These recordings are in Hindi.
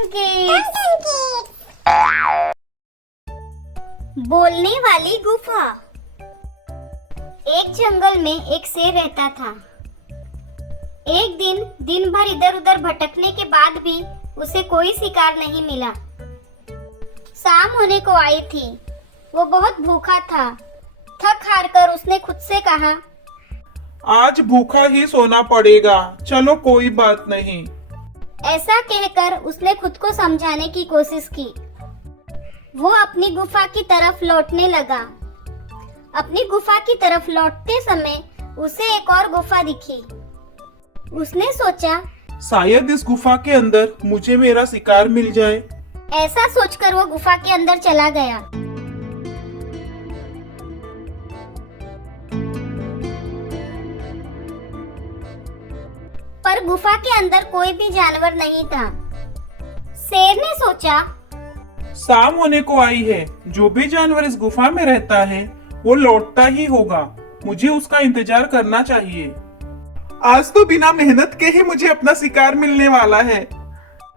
किड्स। बोलने वाली गुफा। एक जंगल में एक शेर रहता था। एक दिन भर इधर उधर भटकने के बाद भी उसे कोई शिकार नहीं मिला। शाम होने को आई थी। वो बहुत भूखा था। थक हार कर उसने खुद से कहा, आज भूखा ही सोना पड़ेगा, चलो कोई बात नहीं। ऐसा कहकर उसने खुद को समझाने की कोशिश की। वो अपनी गुफा की तरफ लौटने लगा। अपनी गुफा की तरफ लौटते समय उसे एक और गुफा दिखी। उसने सोचा, शायद इस गुफा के अंदर मुझे मेरा शिकार मिल जाए। ऐसा सोचकर वो गुफा के अंदर चला गया। पर गुफा के अंदर कोई भी जानवर नहीं था। शेर ने सोचा, शाम होने को आई है, जो भी जानवर इस गुफा में रहता है वो लौटता ही होगा। मुझे उसका इंतजार करना चाहिए। आज तो बिना मेहनत के ही मुझे अपना शिकार मिलने वाला है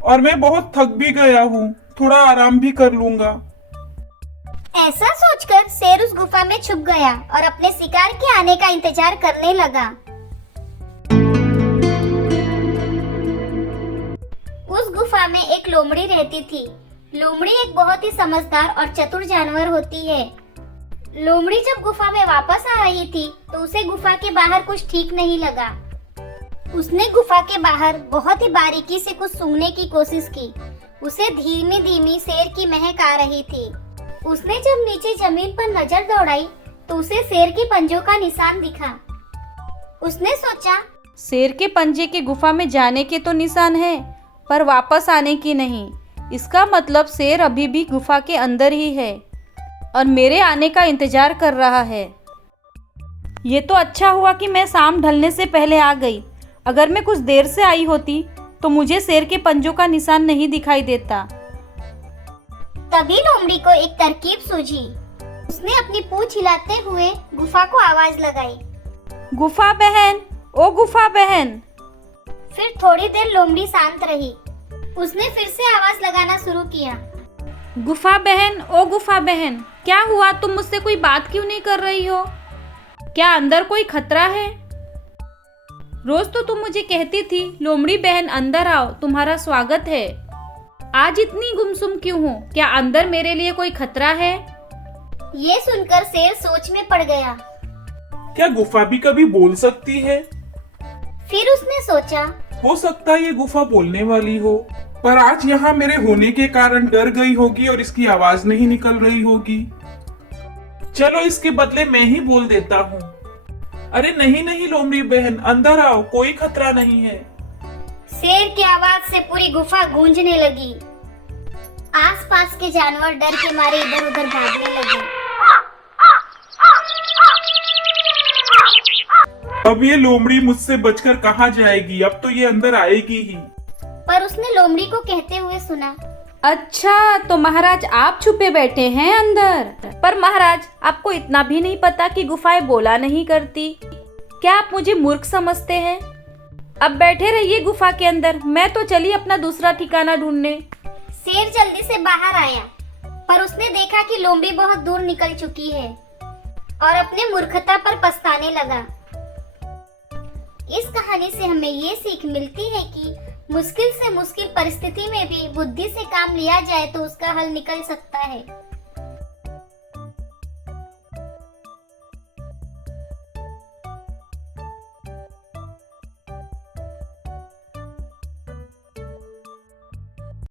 और मैं बहुत थक भी गया हूँ, थोड़ा आराम भी कर लूंगा। ऐसा सोचकर शेर उस गुफा में छुप गया और अपने शिकार के आने का इंतजार करने लगा। उस गुफा में एक लोमड़ी रहती थी। लोमड़ी एक बहुत ही समझदार और चतुर जानवर होती है। लोमड़ी जब गुफा में वापस आ रही थी तो उसे गुफा के बाहर कुछ ठीक नहीं लगा। उसने गुफा के बाहर बहुत ही बारीकी से कुछ सूंघने की कोशिश की। उसे धीमी धीमी शेर की महक आ रही थी। उसने जब नीचे जमीन पर नजर दौड़ाई तो उसे शेर के पंजों का निशान दिखा। उसने सोचा, शेर के पंजे के गुफा में जाने के तो निशान है, पर वापस आने की नहीं। इसका मतलब शेर अभी भी गुफा के अंदर ही है और मेरे आने का इंतजार कर रहा है। ये तो अच्छा हुआ कि मैं शाम ढलने से पहले आ गई। अगर मैं कुछ देर से आई होती तो मुझे शेर के पंजों का निशान नहीं दिखाई देता। तभी लोमड़ी को एक तरकीब सूझी। उसने अपनी पूंछ हिलाते हुए गुफा को आवाज लगाई, गुफा बहन, ओ गुफा बहन। फिर थोड़ी देर लोमड़ी शांत रही। उसने फिर से आवाज लगाना शुरू किया, गुफा बहन, ओ गुफा बहन, क्या हुआ? तुम मुझसे कोई बात क्यों नहीं कर रही हो? क्या अंदर कोई खतरा है? रोज तो तुम मुझे कहती थी, लोमड़ी बहन अंदर आओ, तुम्हारा स्वागत है। आज इतनी गुमसुम क्यों हो? क्या अंदर मेरे लिए कोई खतरा है? ये सुनकर शेर सोच में पड़ गया। क्या गुफा भी कभी बोल सकती है? फिर उसने सोचा, हो सकता है ये गुफा बोलने वाली हो, पर आज यहाँ मेरे होने के कारण डर गई होगी और इसकी आवाज नहीं निकल रही होगी। चलो इसके बदले मैं ही बोल देता हूँ। अरे नहीं नहीं लोमड़ी बहन, अंदर आओ, कोई खतरा नहीं है। शेर की आवाज से पूरी गुफा गूंजने लगी। आसपास के जानवर डर के मारे इधर उधर भागने लगे। अब ये लोमड़ी मुझसे बचकर कहाँ जाएगी? अब तो ये अंदर आएगी ही। पर उसने लोमड़ी को कहते हुए सुना, अच्छा, तो महाराज आप छुपे बैठे हैं अंदर। पर महाराज, आपको इतना भी नहीं पता कि गुफाएं बोला नहीं करती? क्या आप मुझे मूर्ख समझते हैं? अब बैठे रहिए गुफा के अंदर, मैं तो चली अपना दूसरा ठिकाना ढूंढने। शेर जल्दी से बाहर आया, पर उसने देखा कि लोमड़ी बहुत दूर निकल चुकी है और अपने मूर्खता पर पछताने लगा। इस कहानी से हमें ये सीख मिलती है कि मुश्किल से मुश्किल परिस्थिति में भी बुद्धि से काम लिया जाए तो उसका हल निकल सकता है।